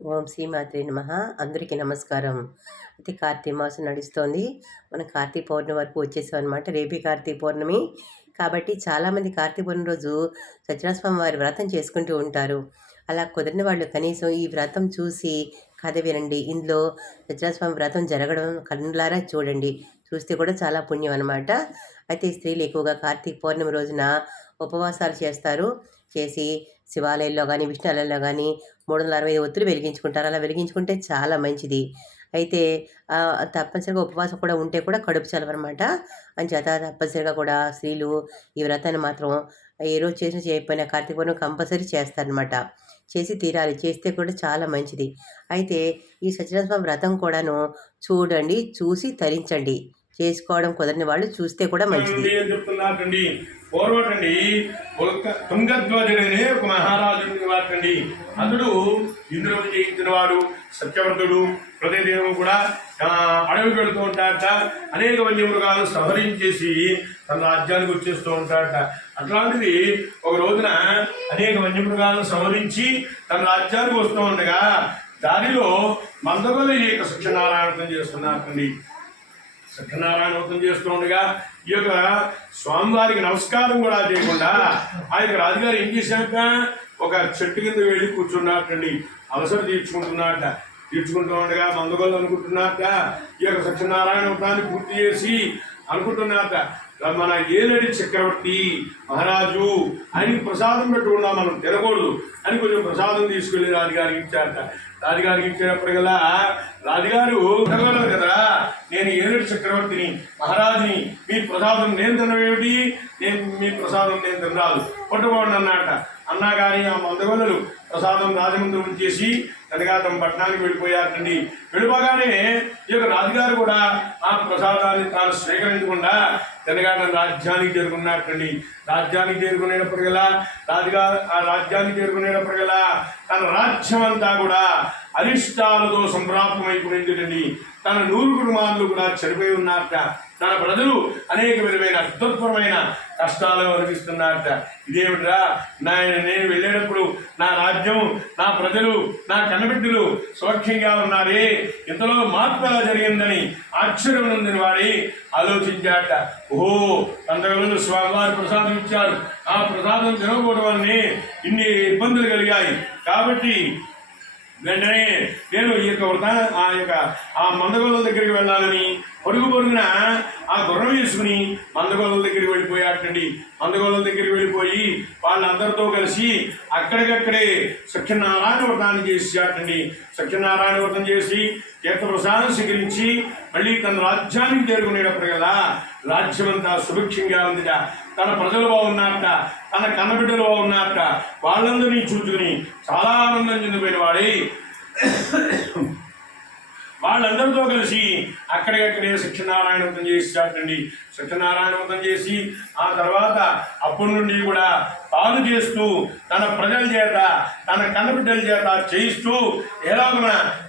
ఓం శ్రీమాత్రి నమ. అందరికీ నమస్కారం. అయితే కార్తీక మాసం నడుస్తోంది. మన కార్తీక పౌర్ణమి వరకు వచ్చేసాం అనమాట రేపే కార్తీక పౌర్ణమి. కాబట్టి చాలామంది కార్తీక పౌర్ణమి రోజు సత్యనారాయణ వారి వ్రతం చేసుకుంటూ ఉంటారు. అలా కుదిరిన వాళ్ళు కనీసం ఈ వ్రతం చూసి కథ వినండి. ఇందులో సత్యనారాయణ వ్రతం జరగడం కన్నులారా చూడండి. చూస్తే కూడా చాలా పుణ్యం అనమాట అయితే స్త్రీలు ఎక్కువగా కార్తీక పౌర్ణమి రోజున ఉపవాసాలు చేస్తారు. చేసి శివాలయంలో కానీ విష్ణాలయంలో కానీ మూడు వందల అరవై ఐదు ఒత్తులు వెలిగించుకుంటారు. అలా వెలిగించుకుంటే చాలా మంచిది. అయితే తప్పనిసరిగా ఉపవాసం కూడా ఉంటే కూడా కడుపు చలవనమాట. అంచేత తప్పనిసరిగా కూడా స్త్రీలు ఈ వ్రతాన్ని మాత్రం ఏ రోజు చేసినా చేయకపోయినా కార్తీక పౌర్ణమి కంపల్సరీ చేస్తారనమాట. చేసి తీరాలి. చేస్తే కూడా చాలా మంచిది. అయితే ఈ సత్యనారాయణ వ్రతం కూడాను చూడండి చూసి తరించండి. చేసుకోవడం కుదరని వాళ్ళు చూస్తే కూడా మంచిది. పూర్వటండి ఉల్క- తుంగధ్వజుడనే ఒక మహారాజు వాటండి అతడు ఇంద్రుడు జయించిన వాడు సత్యవంతుడు ప్రతిదేవం కూడా అడవి పెడుతూ ఉంటాడట. అనేక వన్యమృగాలు సంహరించేసి తన రాజ్యానికి వచ్చేస్తూ ఉంటాడట. అట్లాంటిది ఒక రోజున అనేక వన్యమృగాలను సంహరించి తన రాజ్యానికి వస్తూ ఉండగా దారిలో మందగొల ఈ యొక్క సత్యనారాయణం చేస్తున్నారండి సత్యనారాయణ వ్రతం చేస్తూ ఉండగా ఈ యొక్క స్వామివారికి నమస్కారం కూడా చేయకుండా ఆ యొక్క రాజుగారు ఏం చేశాక ఒక చెట్టు కింద వెళ్ళి కూర్చున్నట్టండి అవసరం తీర్చుకుంటున్నట్ట తీర్చుకుంటూ ఉండగా మందగోళ్ళు అనుకుంటున్నట్ట ఈ యొక్క సత్యనారాయణ వ్రతాన్ని పూర్తి చేసి అనుకుంటున్నట్ట మన ఏలడి చక్రవర్తి మహారాజు ఆయనకి ప్రసాదం పెట్టుకున్నాం మనం తినకూడదు అని కొంచెం ప్రసాదం తీసుకెళ్ళి రాజుగారికి ఇచ్చారట. రాజుగారికి ఇచ్చేటప్పటికల్లా రాజుగారు కదా నేను ఏలడి చక్రవర్తిని మహారాజుని మీ ప్రసాదం నేను తినవేమిటి నేను మీ ప్రసాదం నేను తినరాదు. పట్టుకోండి అన్నట అన్నా కానీ ఆ మందగొల్లలు ప్రసాదం రాజముందు ఉంచేసి గదగాతం తమ పట్టణానికి వెళ్ళిపోయారండి. వెళ్ళిపోగానే ఈ యొక్క రాజుగారు కూడా ఆ ప్రసాదాన్ని తాను స్వీకరించకుండా తెలంగాణ రాజ్యానికి చేరుకున్నట్టండి రాజ్యానికి చేరుకునేటప్పటికల్లా రాజుగారు ఆ రాజ్యానికి చేరుకునేటప్పటికల్లా తన రాజ్యం అంతా కూడా అరిష్టాలతో సంప్రాప్తమైపోయిందండి తన నూరు కుటుంబాలు కూడా చనిపోయి ఉన్నారట. తన ప్రజలు అనేక విధమైన అద్భుతమైన కష్టాలు అనిపిస్తున్నారట ఇదేమిట్రా? నాయన నేను వెళ్ళేటప్పుడు నా రాజ్యం నా ప్రజలు నా కన్నబిడ్డలు సౌఖ్యంగా ఉన్నారే. ఇంతలో మార్పు ఎలా జరిగిందని ఆశ్చర్యం ఉందని వాడి ఆలోచించాట ఓహో అంతకుముందు స్వామివారు ప్రసాదం ఇచ్చారు. ఆ ప్రసాదం తినకపోవడం వల్లనే ఇన్ని ఇబ్బందులు కలిగాయి. కాబట్టి వెంటనే నేను ఈ యొక్క వృత ఆ యొక్క ఆ మందగోళ్ళ దగ్గరికి వెళ్ళాలని పొరుగు పొరుగున ఆ గుర్రం వేసుకుని మందగోళ్ళ దగ్గరికి వెళ్ళిపోయాటండి. మందగోళ్ళ దగ్గరికి వెళ్ళిపోయి వాళ్ళందరితో కలిసి అక్కడికక్కడే సత్యనారాయణ వ్రతాన్ని చేసాటండి. సత్యనారాయణ వ్రతం చేసి తీర్థప్రసాదం స్వీకరించి మళ్ళీ తన రాజ్యానికి చేరుకునేటప్పుడు కదా రాజ్యమంతా సుభిక్షంగా ఉందిట. తన ప్రజలు బాగున్నారట తన కన్నబిడ్డలు బాగున్నారట. వాళ్ళందరినీ చూచుకుని చాలా ఆనందం చెందిపోయిన వాడే. వాళ్ళందరితో కలిసి అక్కడికక్కడే సత్యనారాయణ వ్రతం చేసాటండి సత్యనారాయణ వ్రతం చేసి ఆ తర్వాత అప్పటి నుండి కూడా పాలు చేస్తూ తన ప్రజల చేత తన కన్నబిడ్డల చేత చేయిస్తూ ఎలాగున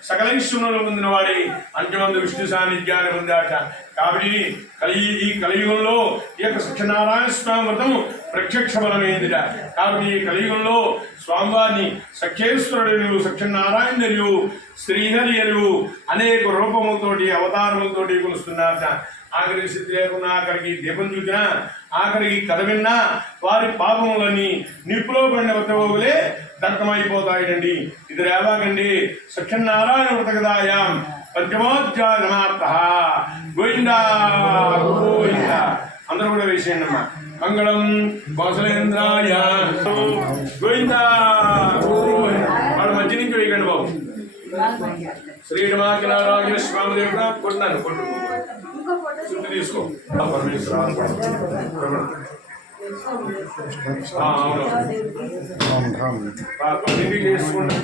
సకలైశ్వరులు పొందిన వాడి అంత్యమందు విష్ణు సాన్నిధ్యాన్ని పొందాట కాబట్టి కలియు ఈ కలియుగంలో ఈ యొక్క సత్యనారాయణ స్వామి వ్రతం ప్రత్యక్ష బలమైందిట కాబట్టి ఈ కలియుగంలో స్వామివారిని సఖ్యేశ్వరుడు సత్యనారాయణులు శ్రీహరియలు అనేక రూపములతోటి అవతారములతోటి కొలుస్తున్నారట ఆఖరికి సిద్ధి లేకున్నా ఆఖరికి దీపం చూసినా ఆఖరికి కథ విన్నా వారి పాపములని నిప్పులో పడిన వతవలే దగ్ధమైపోతాయండి ఇది రేవాగండి. సత్యనారాయణ వ్రతగదాయాం పంచమోధ్యాయ గోవిందా గోవిందా. అందరూ కూడా వేసేయండి అమ్మా మంగళం కోసలేంద్రాయ గోవిందా వాడు మధ్య నుంచి వేయకండి బాబు. శ్రీనివాసరాజు స్వామి దేవుడు కొట్టినాను కొట్టు చుట్టూ తీసుకో. పరమేశ్వర అవును. చేసుకుంటా